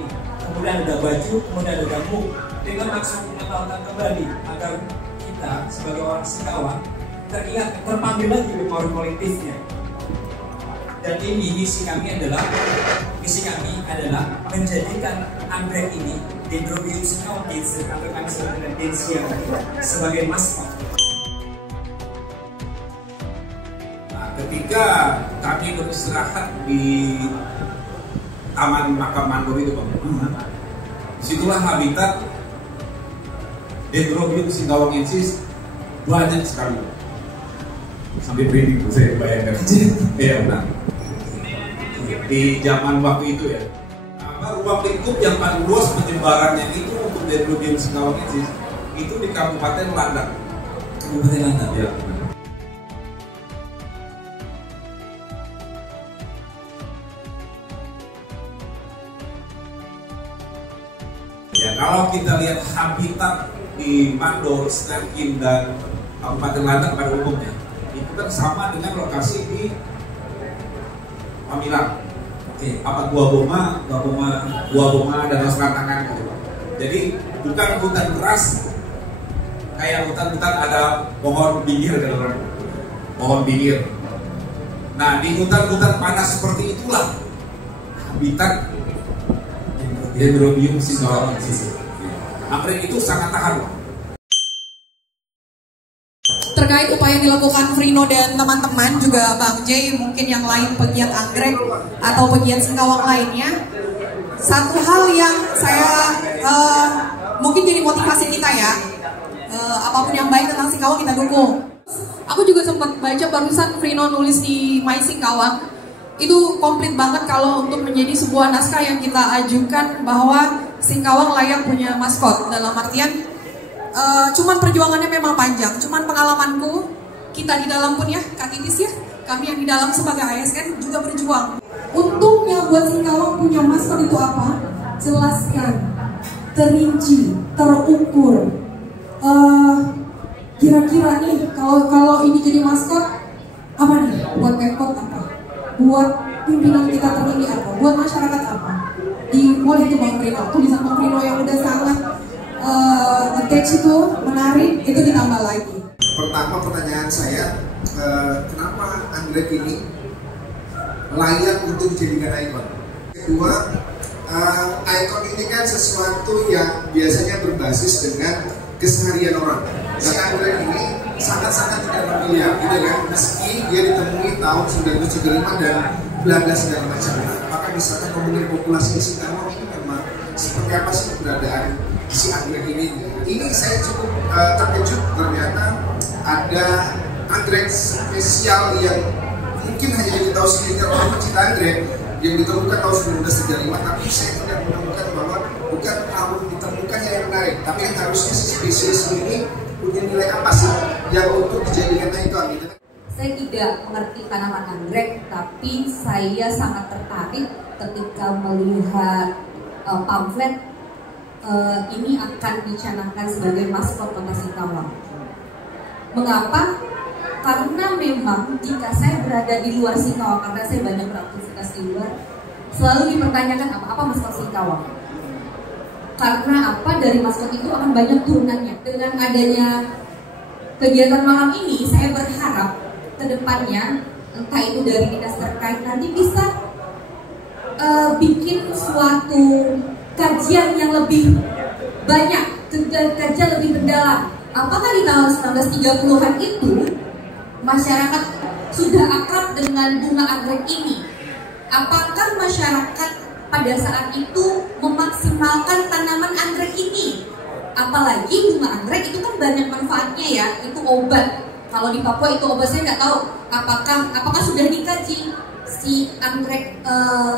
ini. Kemudian ada baju, kemudian ada bambu, dengan maksud mengenalkan kembali agar kita sebagai orang Singkawang teringat, terpanggil lagi memori kolektifnya. Dan ini misi kami adalah menjadikan anggrek ini Dendrobium Singkawang Dance atau kami sebut dengan Densia sebagai maskot. Nah, ketika kami beristirahat di Taman Makam Mandor itu, Bang, disitulah habitat Dendrobium Singkawangensis banyak sekali. Sampai breeding saya bayangkan. Iya benar. Di zaman waktu itu ya, ruang lingkup yang paling luas penyebarannya itu untuk Dendrobium Singkawangensis itu di Kabupaten Landak. Kabupaten Landak. Ya. Ya, kalau kita lihat habitat di Mandor, Slerkin, dan Kabupaten Landak pada umumnya, itu kan sama dengan lokasi di Pamirang. Apa Gua Boma dan Serantangan gitu. Jadi bukan hutan keras kayak hutan-hutan ada pohon bingir kan orang. Pohon bingir. Nah, di hutan-hutan panas seperti itulah habitat Dendrobium Singkawangensis. Anggrek itu sangat tahan. Terkait upaya yang dilakukan Frino dan teman-teman, juga Bang J, mungkin yang lain pegiat anggrek atau pegiat Singkawang lainnya, satu hal yang saya mungkin jadi motivasi kita ya, apapun yang baik tentang Singkawang kita dukung. Aku juga sempat baca barusan Frino nulis di My Singkawang, itu komplit banget kalau untuk menjadi sebuah naskah yang kita ajukan bahwa Singkawang layak punya maskot, dalam artian cuman perjuangannya memang panjang, cuman pengalamanku, kita di dalam pun ya, Kak Titis ya, kami yang di dalam sebagai ASN juga berjuang. Untungnya buat Singkawang punya maskot itu apa? Jelaskan, terinci, terukur. Kira-kira nih, kalau ini jadi maskot, apa nih? Buat Pemkot apa? Buat pimpinan kita tertinggi apa? Buat masyarakat apa? Boleh itu Bang Frino, tulisan Bang Frino yang udah sangat attach itu menarik, itu ditambah lagi. Pertama, pertanyaan saya, kenapa anggrek ini layak untuk dijadikan ikon? Kedua, ikon ini kan sesuatu yang biasanya berbasis dengan keseharian orang. Si anggrek ini sangat-sangat tidak familiar, gitu kan? Meski dia ditemui tahun 1975 dan bla bla segala macam. Apakah misalkan ngomongin populasi di Singkawang ini memang seperti apa sih keberadaan si anggrek ini? Ini saya cukup terkejut, ternyata ada anggrek spesial yang mungkin hanya diketahui segelintir orang pecinta anggrek yang ditemukan tahun 1935, tapi saya tidak menemukan bahwa bukan tahun ditemukannya yang menarik, tapi kan harusnya si spesies ini punya nilai apa sih yang untuk dijadikan ikon gitu. Saya tidak mengerti tanaman anggrek, tapi saya sangat tertarik ketika melihat pamflet ini akan dicanangkan sebagai maskot Kota Singkawang. Mengapa? Karena memang jika saya berada di luar Singkawang, karena saya banyak beraktivitas di luar, selalu dipertanyakan apa maskot Singkawang. Karena apa? Dari maskot itu akan banyak turunannya. Dengan adanya kegiatan malam ini, saya berharap kedepannya, entah itu dari dinas terkait, nanti bisa bikin suatu kajian yang lebih banyak, kajian lebih mendalam. Apakah di tahun 1930-an itu masyarakat sudah akrab dengan bunga anggrek ini? Apakah masyarakat pada saat itu memaksimalkan tanaman anggrek ini? Apalagi bunga anggrek itu kan banyak manfaatnya ya, itu obat. Kalau di Papua itu obat, saya nggak tahu apakah sudah dikaji si anggrek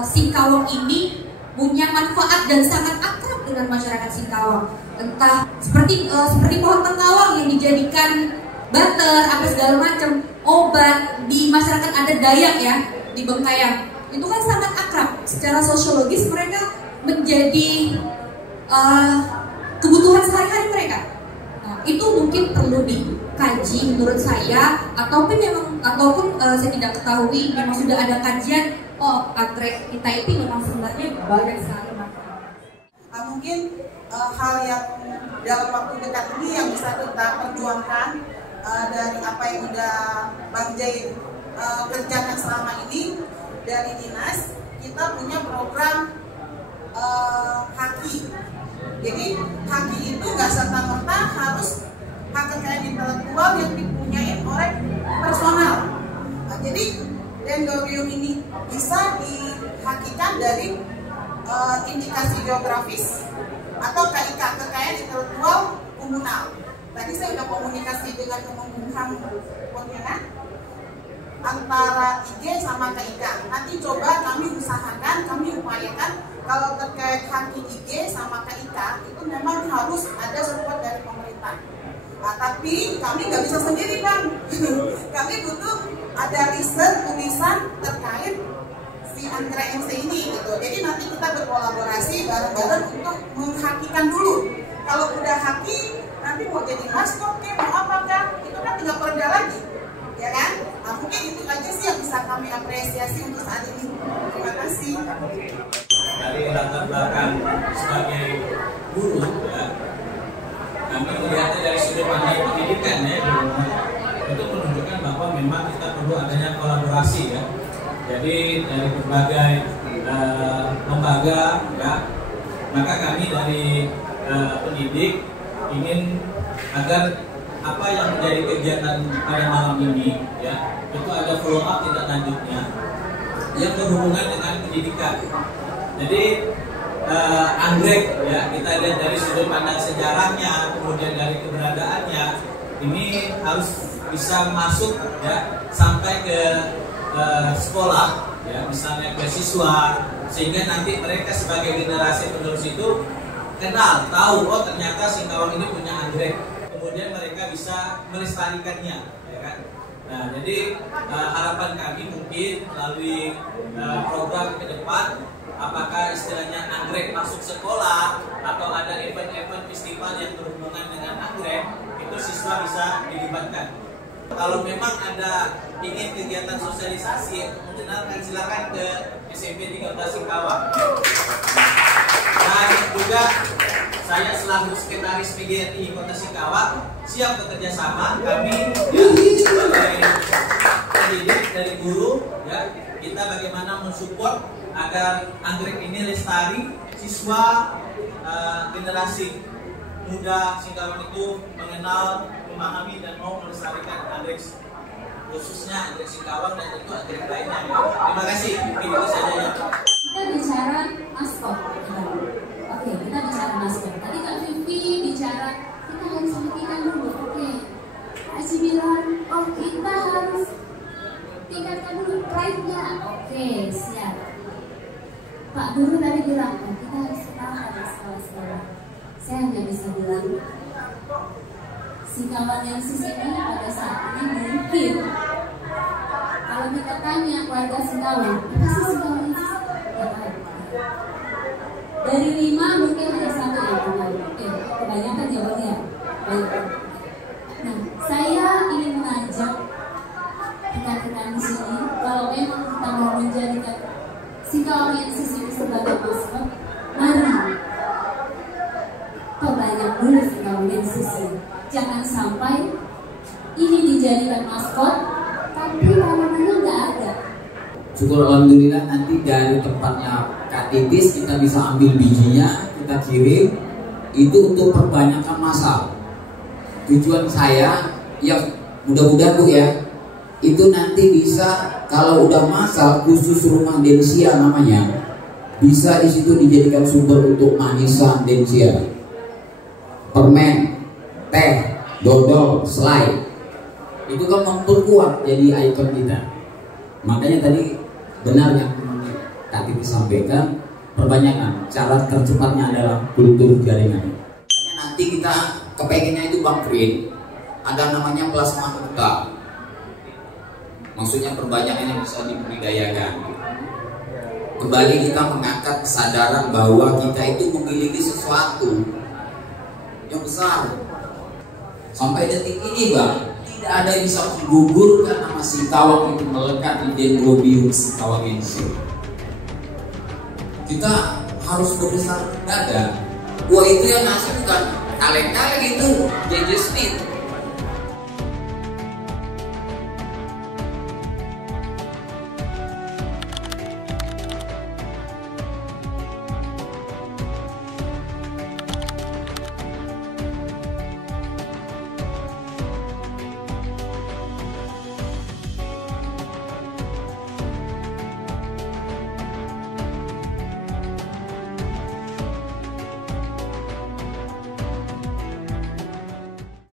Singkawang ini punya manfaat dan sangat akrab dengan masyarakat Singkawang. Entah seperti pohon tengkawang yang dijadikan butter, apa segala macam, obat di masyarakat adat Dayak ya, di Bengkayang. Itu kan sangat akrab. Secara sosiologis mereka menjadi kebutuhan sehari-hari mereka. Nah, itu mungkin perlu dikaji menurut saya, ataupun saya tidak ketahui memang sudah ada kajian. Oh, anggrek kita itu memang sebenarnya banyak sekali manfaat. mungkin hal yang dalam waktu dekat ini yang bisa kita perjuangkan dari apa yang udah Bang Jai kerjakan selama ini. Dari dinas kita punya program haki. Jadi haki itu nggak serta-merta harus hak kekayaan intelektual yang dipunyai oleh personal. Jadi dendrobium ini bisa dihakikan dari indikasi geografis atau KIK, kekayaan intelektual komunal. Tadi saya sudah komunikasi dengan Kemenkumham Pontianak antara IG sama KIK. Nanti coba kami usahakan, kami upayakan kalau terkait haki IG sama KIK itu memang harus ada support dari pemerintah. Nah, tapi kami nggak bisa sendiri, Bang. Kami butuh ada riset tulisan terkait si anggrek MC ini gitu. Jadi nanti kita berkolaborasi bareng-bareng untuk menghakikan dulu. Kalau udah haki, nanti mau jadi maskot mau apakah itu kan tinggal perda lagi, ya kan? Nah, mungkin itu aja sih yang bisa kami apresiasi untuk saat ini. Terima kasih. Dari latar belakang sebagai guru, ya, kami melihatnya dari sudut pandang pendidikan, ya, itu menunjukkan bahwa memang kita perlu adanya kolaborasi, ya. Jadi dari berbagai lembaga, ya, maka kami dari pendidik ingin agar apa yang menjadi kegiatan pada malam ini, ya, itu ada follow up tindak lanjutnya yang berhubungan dengan pendidikan. Jadi anggrek, ya, kita lihat dari sudut pandang sejarahnya, kemudian dari keberadaannya, ini harus bisa masuk, ya, sampai ke sekolah, ya, misalnya ke siswa, sehingga nanti mereka sebagai generasi penerus itu kenal, tahu, oh ternyata Singkawang ini punya anggrek. Kemudian mereka bisa melestarikannya, ya kan? Nah, jadi harapan kami mungkin melalui program ke depan, apakah istilahnya anggrek masuk sekolah atau ada event-event festival yang berhubungan dengan anggrek, itu siswa bisa dilibatkan. Kalau memang ada ingin kegiatan sosialisasi, mengenalkan, silakan ke SMP 13 Singkawang. Dan juga saya selaku sekretaris PGRI Kota Singkawang siap bekerja sama. Kami, ya, sebagai pendidik dari guru, ya, kita bagaimana mensupport agar anggrek ini lestari, siswa generasi muda Singkawang itu mengenal, memahami dan mau melestarikan anggrek, khususnya anggrek Singkawang dan tentu anggrek lainnya. Terima kasih. Itu saja, ya. Kita bicara maskot. Oke, kita bicara maskot. Tadi Kak Vivi bicara kita harus hentikan dulu. Oke, Aji bilang, oh kita harus tingkatkan dulu pride-nya. Oke, siap. Pak Guru tadi bilang, oh, kita harus kenalkan di sekolah-sekolah. Saya hanya bisa bilang, Singkawangensis ini pada saat ini mungkin kalau kita tanya warga Singkawang, apa sih Singkawangensis? Dari 5 mungkin ada 1 yang kenal. Oke, kebanyakan jawabnya. Baik. Nah, saya ingin mengajak rekan-rekan di sini, kalau memang kita mau menjadikan Singkawangensis ini sebagai maskot, mari perbanyak dulu Singkawangensis. Jangan sampai ini dijadikan maskot, tapi lama-lama nggak ada. Syukur alhamdulillah nanti dari tempatnya Kak Titis kita bisa ambil bijinya, kita kirim itu untuk perbanyakan masal. Tujuan saya ya mudah-mudahan Bu ya, itu nanti bisa kalau udah masal khusus rumah densia namanya, bisa di situ dijadikan sumber untuk manisan densia, permen, teh, dodol, selai. Itu kan memperkuat jadi ikon kita. Makanya tadi benar yang Kak Titi sampaikan, perbanyakan cara tercepatnya adalah kultur jaringan. Nanti kita kepengennya itu Bang Frin, ada namanya plasma uta. Maksudnya perbanyakannya bisa dibudidayakan. Kembali kita mengangkat kesadaran bahwa kita itu memiliki sesuatu yang besar. Sampai detik ini Bang, tidak ada yang bisa menggugurkan nama Singkawang itu melekat di dendrobium Singkawangensis. Kita harus berbesar dada Wah itu yang ngasih bukan kaleng-kaleng, itu J.J. Smith.